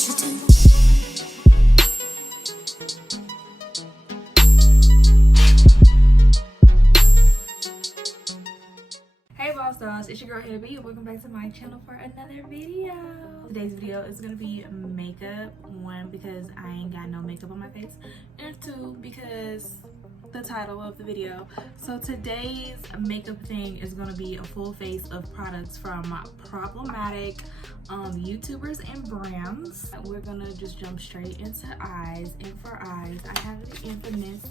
what you do. Hey boss dolls, it's your girl Hannah B. Welcome back to my channel for another video. Today's video is gonna be makeup. One, because I ain't got no makeup on my face, and two, because the title of the video. So today's makeup thing is gonna be a full face of products from problematic YouTubers and brands. We're gonna just jump straight into eyes, and for eyes I have the infamous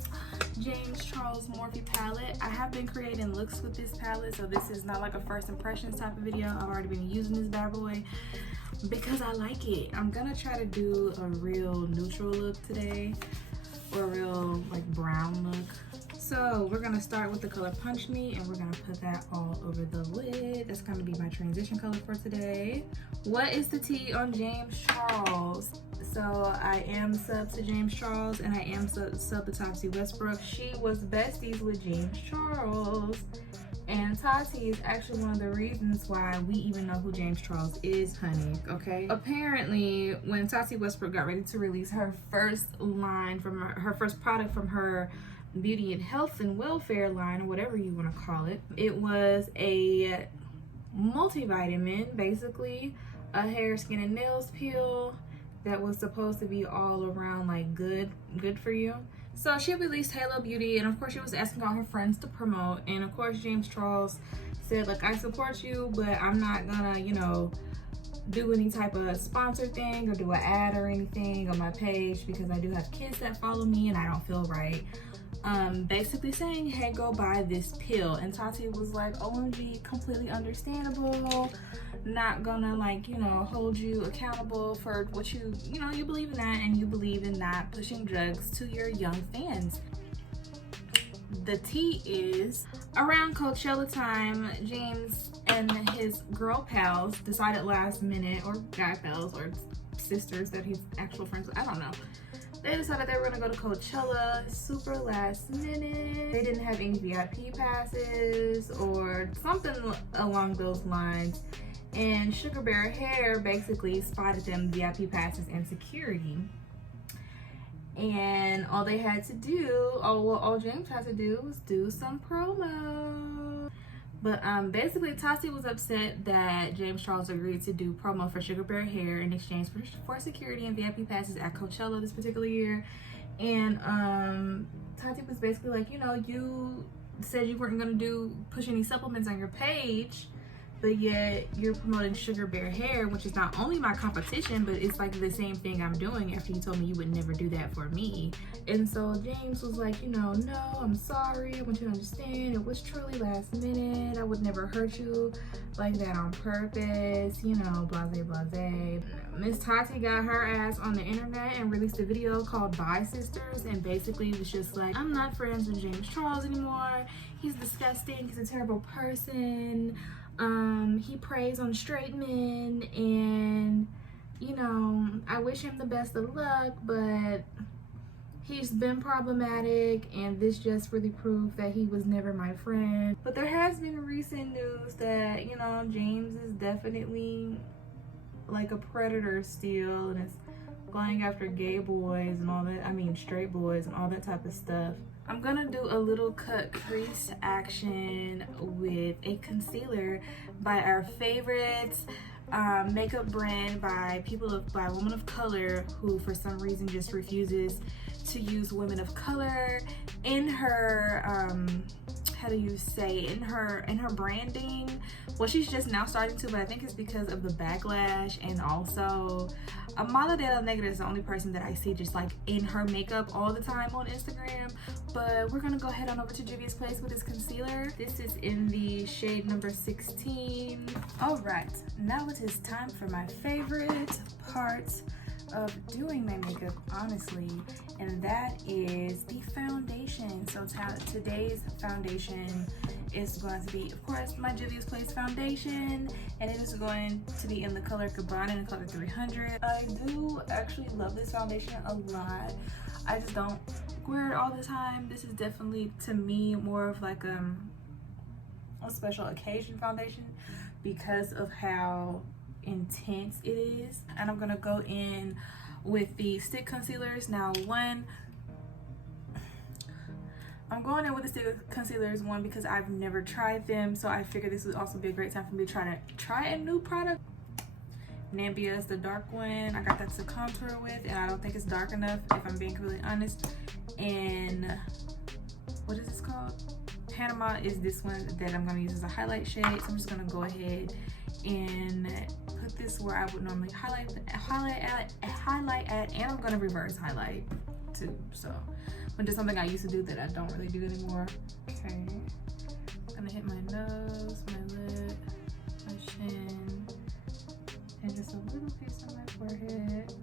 James Charles Morphe palette. I have been creating looks with this palette, so this is not like a first impressions type of video. I've already been using this bad boy because I like it. I'm gonna try to do a real neutral look today, or a real like brown look. So we're gonna start with the color Punch Me, and we're gonna put that all over the lid. That's gonna be my transition color for today. What is the tea on James Charles? So I am sub to James Charles, and I am sub to Tati Westbrook. She was besties with James Charles, and Tati is actually one of the reasons why we even know who James Charles is, honey, okay? Apparently, when Tati Westbrook got ready to release her first line from her first product from her beauty and health and welfare line, or whatever you want to call it, it was a multivitamin, basically a hair, skin, and nails peel that was supposed to be all around like good for you. So she released Halo Beauty, and of course she was asking all her friends to promote, and of course James Charles said, like, I support you, but I'm not gonna, you know, do any type of sponsor thing or do an ad or anything on my page because I do have kids that follow me and I don't feel right. Basically saying, hey, go buy this pill. And Tati was like, OMG, completely understandable. Not gonna, like, you know, hold you accountable for what you know, you believe in that, and you believe in not pushing drugs to your young fans. The tea is, around Coachella time, James and his girl pals decided last minute, or guy pals, or sisters that he's actual friends with, I don't know. They decided they were gonna go to Coachella super last minute. They didn't have any VIP passes or something along those lines. And Sugar Bear Hair basically spotted them VIP passes and security. And all they had to do, all James had to do was do some promo. But basically Tati was upset that James Charles agreed to do promo for Sugar Bear Hair in exchange for security and VIP passes at Coachella this particular year. And Tati was basically like, you know, you said you weren't gonna push any supplements on your page, but yet you're promoting Sugar Bear Hair, which is not only my competition, but it's like the same thing I'm doing after you told me you would never do that for me. And so James was like, you know, no, I'm sorry. I want you to understand it was truly last minute. I would never hurt you like that on purpose, you know, blase, blase. Miss Tati got her ass on the internet and released a video called Bye Sisters, and basically was just like, I'm not friends with James Charles anymore. He's disgusting. He's a terrible person. He preys on straight men, and you know, I wish him the best of luck, but he's been problematic, and this just really proved that he was never my friend. But there has been recent news that, you know, James is definitely like a predator still, and is going after gay boys and all that, I mean straight boys and all that type of stuff. I'm gonna do a little cut crease action with a concealer by our favorite makeup brand by women of color who for some reason just refuses to use women of color in her how do you say, in her branding. Well, she's just now starting to, but I think it's because of the backlash. And also Amala De La Negra is the only person that I see just like in her makeup all the time on Instagram. But we're gonna go head on over to Juvia's Place with this concealer. This is in the shade number 16. All right, now it is time for my favorite part of doing my makeup, honestly, and that is the foundation. So today's foundation is going to be, of course, my Juvia's Place foundation, and it is going to be in the color Cabana in color 300. I do actually love this foundation a lot. I just don't wear it all the time. This is definitely, to me, more of like a special occasion foundation because of how intense it is. And I'm gonna go in with the stick concealers. Now I'm going in with the stick concealers, one, because I've never tried them, so I figured this would also be a great time for me to try a new product. Nambia is the dark one. I got that to contour with, and I don't think it's dark enough, if I'm being completely honest. And what is this called? Panama is this one that I'm gonna use as a highlight shade. So I'm just gonna go ahead and put this where I would normally highlight at, and I'm gonna reverse highlight too. So, but just something I used to do that I don't really do anymore. Okay, I'm gonna hit my nose, my lip, my chin, and just a little piece on my forehead.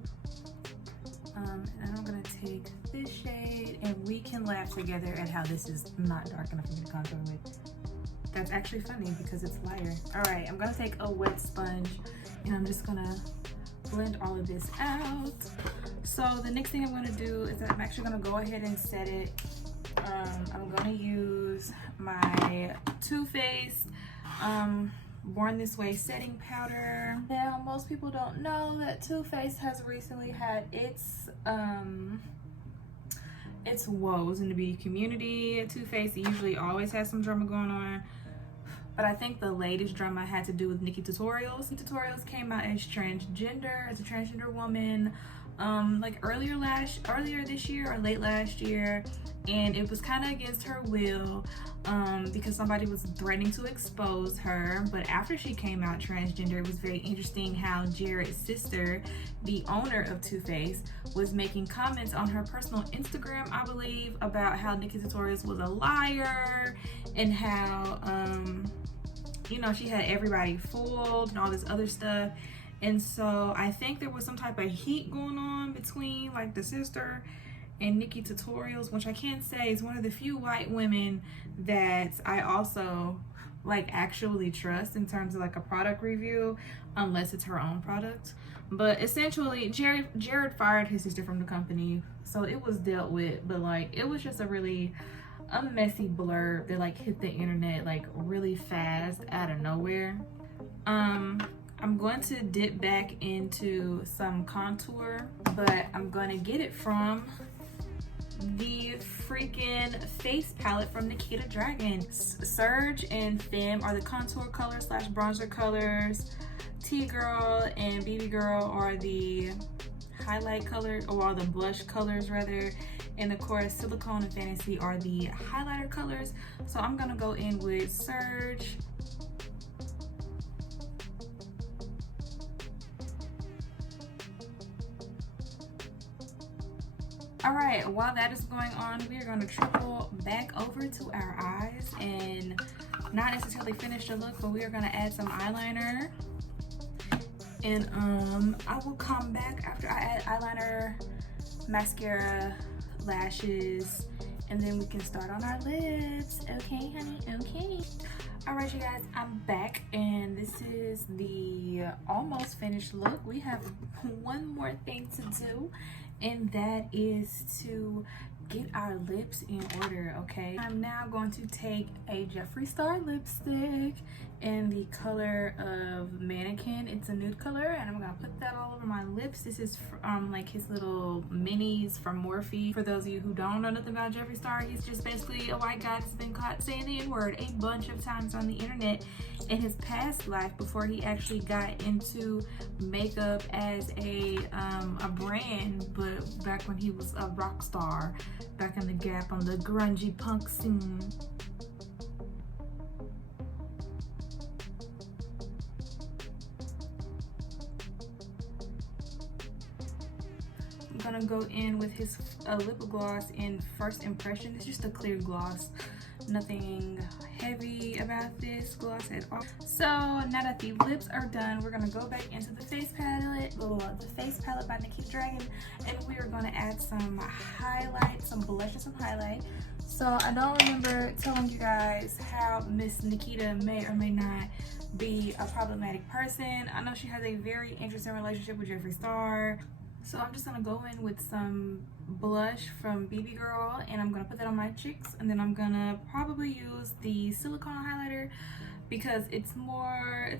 And I'm gonna take this shade, and we can laugh together at how this is not dark enough for me to contour with. That's actually funny because it's lighter. All right, I'm gonna take a wet sponge, and I'm just gonna blend all of this out. So the next thing I'm gonna do is that I'm actually gonna go ahead and set it. I'm gonna use my Too Faced Born This Way setting powder. Now, most people don't know that Too Faced has recently had its woes in the beauty community. Too Faced usually always has some drama going on, but I think the latest drama had to do with Nikki Tutorials. Tutorials came out as transgender, as a transgender woman, like earlier this year or late last year, and it was kind of against her will, because somebody was threatening to expose her. But after she came out transgender, it was very interesting how Jared's sister, the owner of Too Faced, was making comments on her personal Instagram, I believe, about how Nikki Tutorials was a liar and how you know, she had everybody fooled and all this other stuff. And so I think there was some type of heat going on between like the sister and Nikki Tutorials, which I can say is one of the few white women that I also like actually trust in terms of like a product review, unless it's her own product. But essentially Jared fired his sister from the company, so it was dealt with. But like, it was just a messy blurb that like hit the internet like really fast out of nowhere. I'm going to dip back into some contour, but I'm going to get it from the freaking face palette from Nikita Dragon. Surge and Femme are the contour colors / bronzer colors. T-Girl and BB Girl are the highlight colors, or the blush colors rather. And of course, Silicone and Fantasy are the highlighter colors. So I'm gonna go in with Surge. All right, while that is going on, we are going to triple back over to our eyes and not necessarily finish the look, but we are going to add some eyeliner. And I will come back after I add eyeliner, mascara, lashes, and then we can start on our lips. Okay, honey, okay. All right, you guys, I'm back, and this is the almost finished look. We have one more thing to do, and that is to get our lips in order. Okay, I'm now going to take a Jeffree Star lipstick in the color of Mannequin. It's a nude color, and I'm gonna put that all over my lips. This is like his little minis from Morphe. For those of you who don't know nothing about Jeffree Star, he's just basically a white guy that's been caught saying the N-word a bunch of times on the internet in his past life before he actually got into makeup as a brand, but back when he was a rock star back in the Gap on the grungy punk scene. I'm gonna go in with his lip gloss in First Impression. It's just a clear gloss, nothing heavy about this gloss at all. So now that the lips are done, we're gonna go back into the face palette, the face palette by Nikita Dragon, and we are gonna add some highlight, some blush and some highlight. So I don't remember telling you guys how Miss Nikita may or may not be a problematic person. I know she has a very interesting relationship with Jeffree Star. So I'm just gonna go in with some blush from BB Girl, and I'm gonna put that on my cheeks, and then I'm gonna probably use the silicone highlighter because it's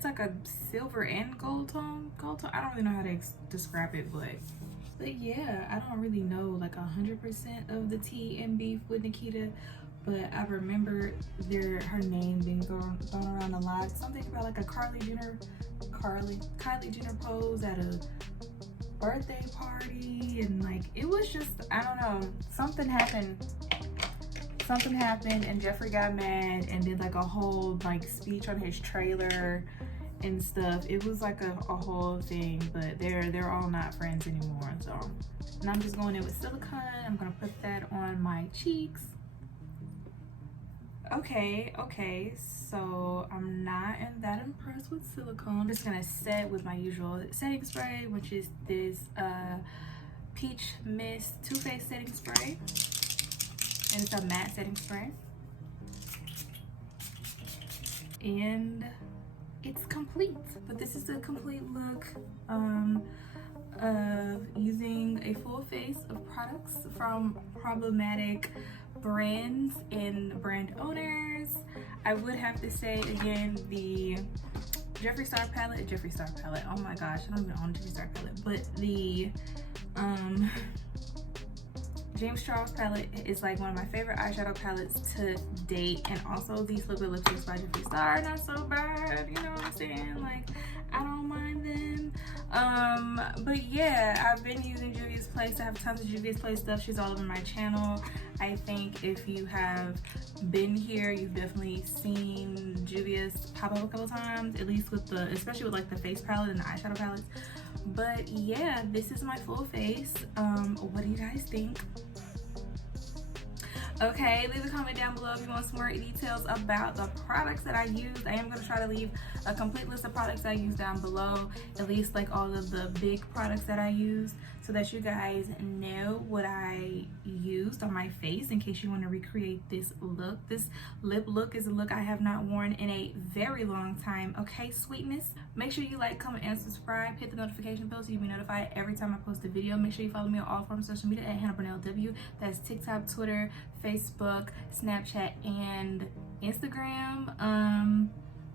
like a silver and gold tone. I don't really know how to describe it, but yeah, I don't really know like 100% of the tea and beef with Nikita, but I remember her name being thrown around a lot. Something about like a Kylie Jenner pose at a birthday party, and like it was just, I don't know, something happened and Jeffree got mad and did like a whole like speech on his trailer and stuff. It was like a whole thing, but they're all not friends anymore. So, and I'm just going in with silicone. I'm gonna put that on my cheeks. Okay, so I'm not that impressed with silicone. I'm just gonna set with my usual setting spray, which is this Peach Mist Too Faced setting spray, and it's a matte setting spray, and it's complete. But this is the complete look of using a full face of products from problematic brands and brand owners. I would have to say again, the Jeffree Star palette, oh my gosh, I don't even own Jeffree Star palette, but the James Charles palette is like one of my favorite eyeshadow palettes to date, and also these liquid lipsticks by Jeffree Star, not so bad, you know what I'm saying? Like, I don't mind them. But yeah, I've been using Juvia's Place. I have tons of Juvia's Place stuff. She's all over my channel. I think if you have been here, you've definitely seen Juvia's pop up a couple times, at least with especially with like the face palette and the eyeshadow palettes. But yeah, this is my full face. What do you guys think? Okay, leave a comment down below if you want some more details about the products that I use. I am going to try to leave a complete list of products I use down below, at least like all of the big products that I use, so that you guys know what I used on my face in case you want to recreate this look. This lip look is a look I have not worn in a very long time. Okay, sweetness. Make sure you like, comment, and subscribe. Hit the notification bell so you'll be notified every time I post a video. Make sure you follow me on all forms of social media at Hannah Burnell W. That's TikTok, Twitter, Facebook, Snapchat, and Instagram.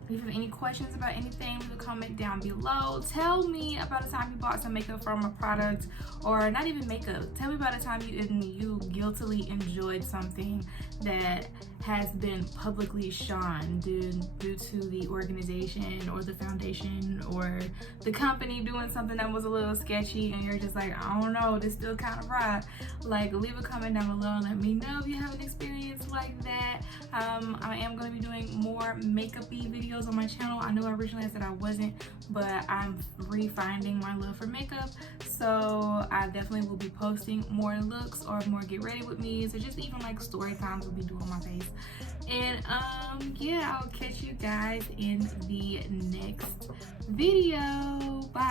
If you have any questions about anything, leave a comment down below. Tell me about a time you bought some makeup from a product, or not even makeup. Tell me about a time you guiltily enjoyed something that has been publicly shunned due to the organization or the foundation or the company doing something that was a little sketchy, and you're just like, I don't know, this still kind of right. Like, leave a comment down below and let me know if you have an experience like that. I am going to be doing more makeup-y videos on my channel. I know originally I said I wasn't, but I'm refinding my love for makeup, so I definitely will be posting more looks or more get ready with me, so just even like story times will be doing my face. And yeah, I'll catch you guys in the next video. Bye.